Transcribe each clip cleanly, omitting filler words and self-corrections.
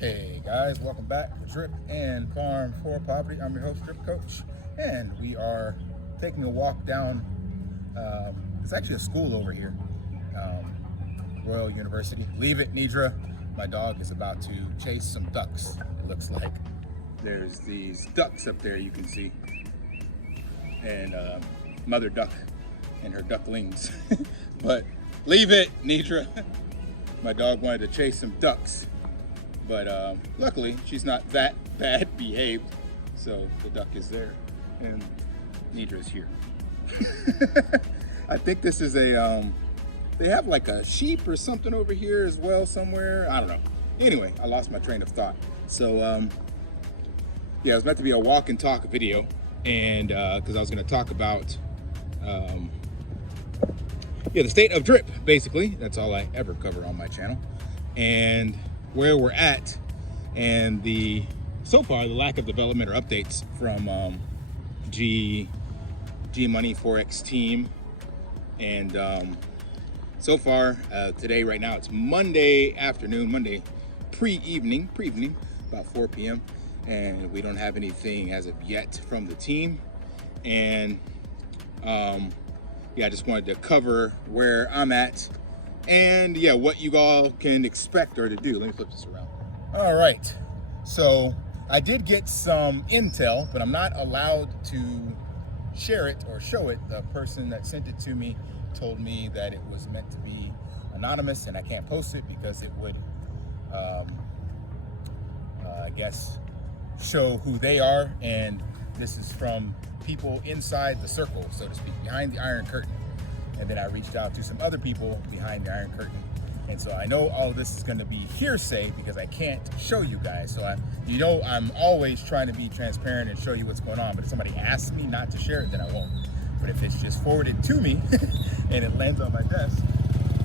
Hey guys, welcome back to Drip and Farm for Poverty. I'm your host, Drip Coach, and we are taking a walk down, it's actually a school over here, Royal University. Leave it, Nidra. My dog is about to chase some ducks, it looks like. There's these ducks up there you can see, and mother duck and her ducklings. But leave it, Nidra. My dog wanted to chase some ducks. But luckily, she's not that bad behaved, so the duck is there, and Nidra's here. I think this is a, they have like a sheep or something over here as well somewhere. I don't know. Anyway, I lost my train of thought. So, yeah, it was meant to be a walk and talk video, and because I was going to talk about, yeah, the state of drip, basically. That's all I ever cover on my channel. And where we're at, and so far the lack of development or updates from G Money Forex team. And so far today, right now, it's Monday afternoon, Monday pre-evening, about 4 p.m. and we don't have anything as of yet from the team. And yeah, I just wanted to cover where I'm at, and yeah, what you all can expect or to do. Let me flip this around. All right, so I did get some intel, but I'm not allowed to share it or show it. The person that sent it to me told me that it was meant to be anonymous, and I can't post it because it would, I guess, show who they are. And this is from people inside the circle, so to speak, behind the Iron Curtain. And then I reached out to some other people behind the Iron Curtain. And so I know all of this is going to be hearsay because I can't show you guys. So I'm always trying to be transparent and show you what's going on. But if somebody asks me not to share it, then I won't. But if it's just forwarded to me and it lands on my desk,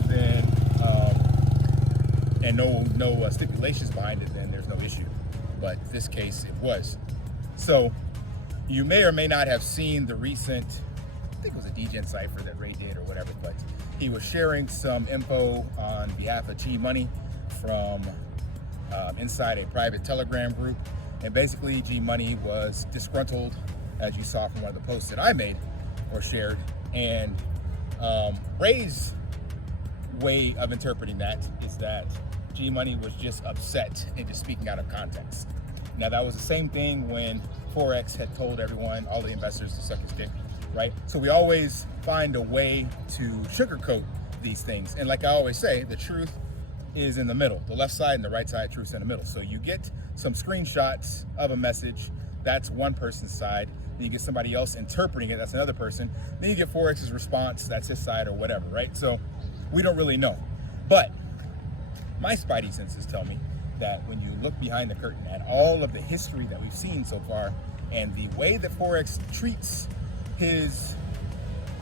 then, and no stipulations behind it, then there's no issue. But in this case, it was. So you may or may not have seen the recent, I think it was a degen cipher that Ray did or whatever, but he was sharing some info on behalf of G Money from inside a private Telegram group. And basically G Money was disgruntled, as you saw from one of the posts that I made or shared. And Ray's way of interpreting that is that G Money was just upset and just speaking out of context. Now, that was the same thing when Forex had told everyone, all the investors, to suck his dick, right? So we always find a way to sugarcoat these things. And like I always say, the truth is in the middle. The left side and the right side, truth's in the middle. So you get some screenshots of a message, that's one person's side. Then you get somebody else interpreting it, that's another person. Then you get Forex's response, that's his side or whatever, right? So we don't really know. But my spidey senses tell me that when you look behind the curtain at all of the history that we've seen so far, and the way that Forex treats his,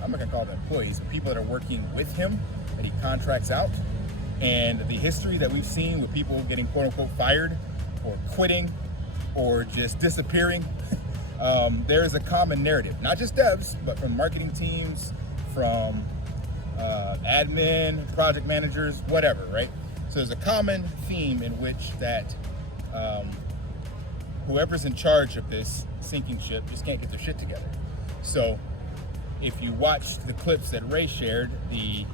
I'm not gonna call them employees, but people that are working with him, that he contracts out, and the history that we've seen with people getting quote unquote fired or quitting or just disappearing, there is a common narrative, not just devs, but from marketing teams, from admin, project managers, whatever, right? So there's a common theme in which that whoever's in charge of this sinking ship just can't get their shit together. So if you watched the clips that Ray shared, the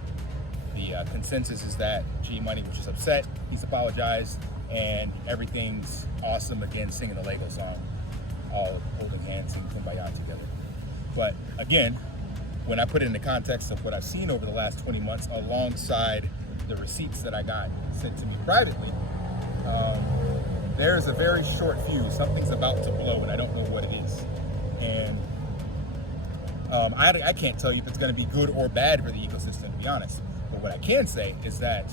consensus is that G Money was just upset, he's apologized, and everything's awesome again, singing the Lego song, all holding hands, singing Kumbaya together. But again, when I put it in the context of what I've seen over the last 20 months alongside the receipts that I got sent to me privately, there's a very short fuse. Something's about to blow and I don't know what it is. And I can't tell you if it's going to be good or bad for the ecosystem, to be honest. But what I can say is that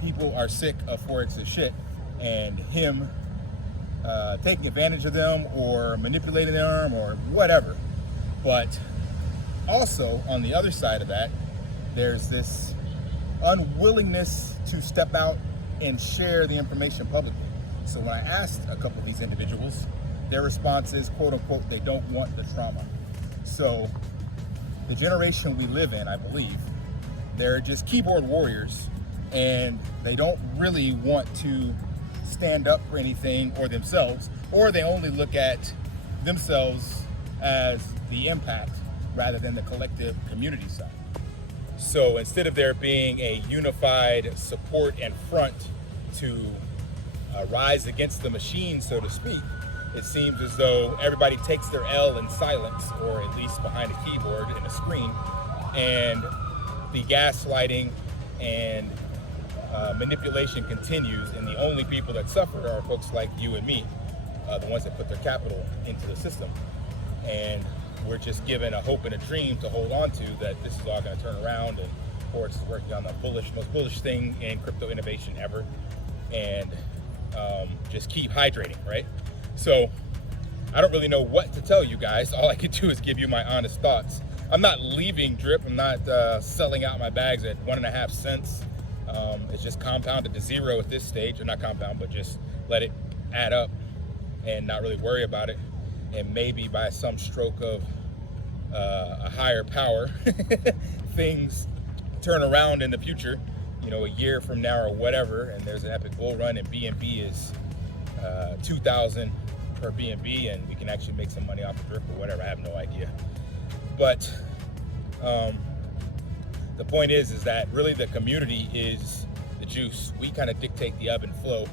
people are sick of Forex's shit and him taking advantage of them or manipulating them or whatever. But also, on the other side of that, there's this unwillingness to step out and share the information publicly. So when I asked a couple of these individuals, their response is, quote unquote, they don't want the trauma. So the generation we live in, I believe, they're just keyboard warriors and they don't really want to stand up for anything or themselves, or they only look at themselves as the impact rather than the collective community side. So instead of there being a unified support and front to rise against the machine, so to speak, it seems as though everybody takes their L in silence, or at least behind a keyboard and a screen, and the gaslighting and manipulation continues, and the only people that suffer are folks like you and me, the ones that put their capital into the system. And we're just given a hope and a dream to hold on to, that this is all going to turn around, and Forex is working on the most bullish thing in crypto innovation ever, and just keep hydrating, right? So I don't really know what to tell you guys. All I can do is give you my honest thoughts. I'm not leaving Drip. I'm not selling out my bags at 1.5 cents. It's just compounded to zero at this stage, or not compound, but just let it add up and not really worry about it. And maybe by some stroke of a higher power, things turn around in the future, you know, a year from now or whatever, and there's an epic bull run, and BNB is 2,000 per BNB, and we can actually make some money off of Drip or whatever. I have no idea. But the point is that really the community is the juice. We kind of dictate the ebb and flow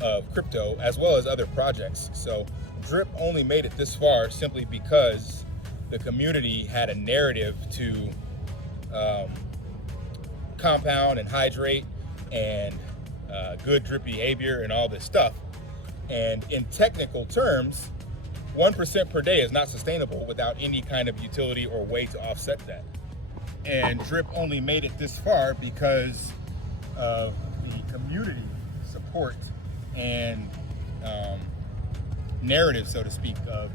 of crypto as well as other projects. So Drip only made it this far simply because the community had a narrative to compound and hydrate and good drip behavior and all this stuff. And in technical terms, 1% per day is not sustainable without any kind of utility or way to offset that. And Drip only made it this far because of the community support and narrative, so to speak, of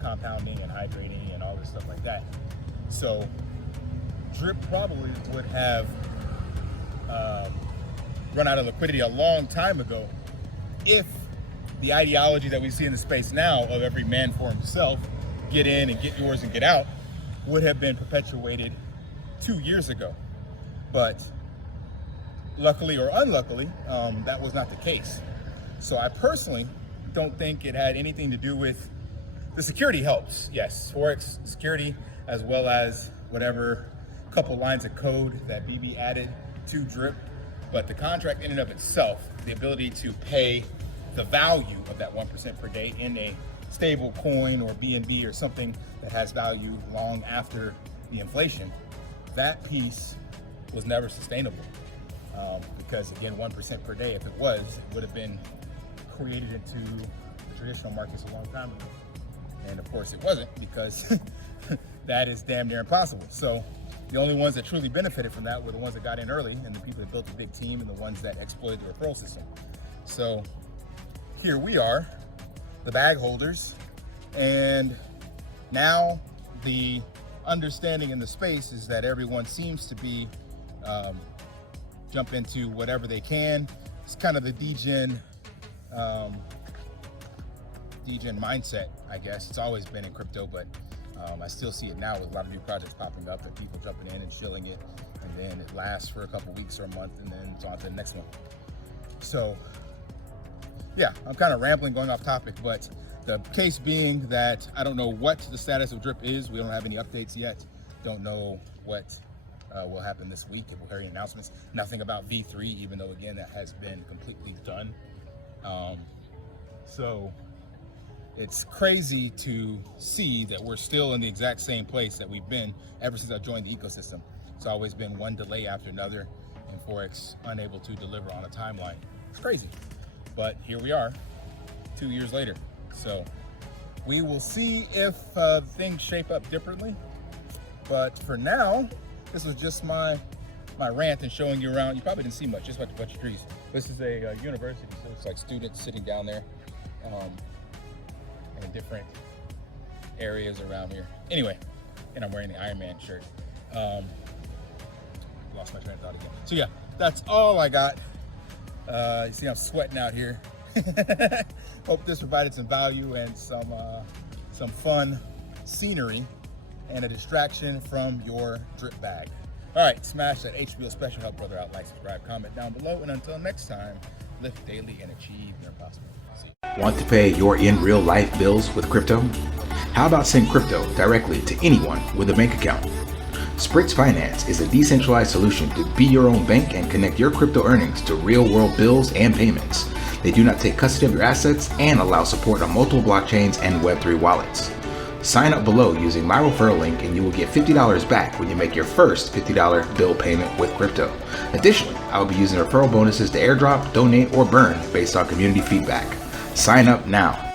compounding and hydrating and all this stuff like that. So Drip probably would have run out of liquidity a long time ago if the ideology that we see in the space now of every man for himself, get in and get yours and get out, would have been perpetuated 2 years ago. But luckily or unluckily, that was not the case. So I personally don't think it had anything to do with the security. Helps, yes, Forex security, as well as whatever couple lines of code that BB added to Drip. But the contract in and of itself, the ability to pay the value of that 1% per day in a stable coin or BNB or something that has value long after the inflation, that piece was never sustainable. Because again, 1% per day, if it was, it would have been created into the traditional markets a long time ago. And of course it wasn't, because that is damn near impossible. So the only ones that truly benefited from that were the ones that got in early, and the people that built the big team, and the ones that exploited the referral system. So here we are, the bag holders, and now the understanding in the space is that everyone seems to be jump into whatever they can. It's kind of the degen mindset, I guess. It's always been in crypto, but I still see it now with a lot of new projects popping up and people jumping in and shilling it, and then it lasts for a couple weeks or a month, and then it's on to the next one. So yeah, I'm kind of rambling, going off topic, but the case being that I don't know what the status of Drip is. We don't have any updates yet. Don't know what will happen this week, if we'll hear any announcements. Nothing about V3, even though again that has been completely done. So it's crazy to see that we're still in the exact same place that we've been ever since I joined the ecosystem. It's always been one delay after another, and Forex unable to deliver on a timeline. It's crazy. But here we are, 2 years later. So we will see if things shape up differently. But for now, this was just my rant and showing you around. You probably didn't see much, just a bunch of trees. This is a university, so it's like students sitting down there in different areas around here. Anyway, and I'm wearing the Iron Man shirt. Lost my train of thought again. So yeah, that's all I got. You see I'm sweating out here. Hope this provided some value and some fun scenery and a distraction from your drip bag. All right, smash that HBO special, help brother out, like, subscribe, comment down below, and until next time, live daily and achieve their possible. Want to pay your in real life bills with crypto? How about send crypto directly to anyone with a bank account? SPRITZ Finance is a decentralized solution to be your own bank and connect your crypto earnings to real world bills and payments. They do not take custody of your assets and allow support on multiple blockchains and Web3 wallets. Sign up below using my referral link and you will get $50 back when you make your first $50 bill payment with crypto. Additionally, I will be using referral bonuses to airdrop, donate, or burn based on community feedback. Sign up now.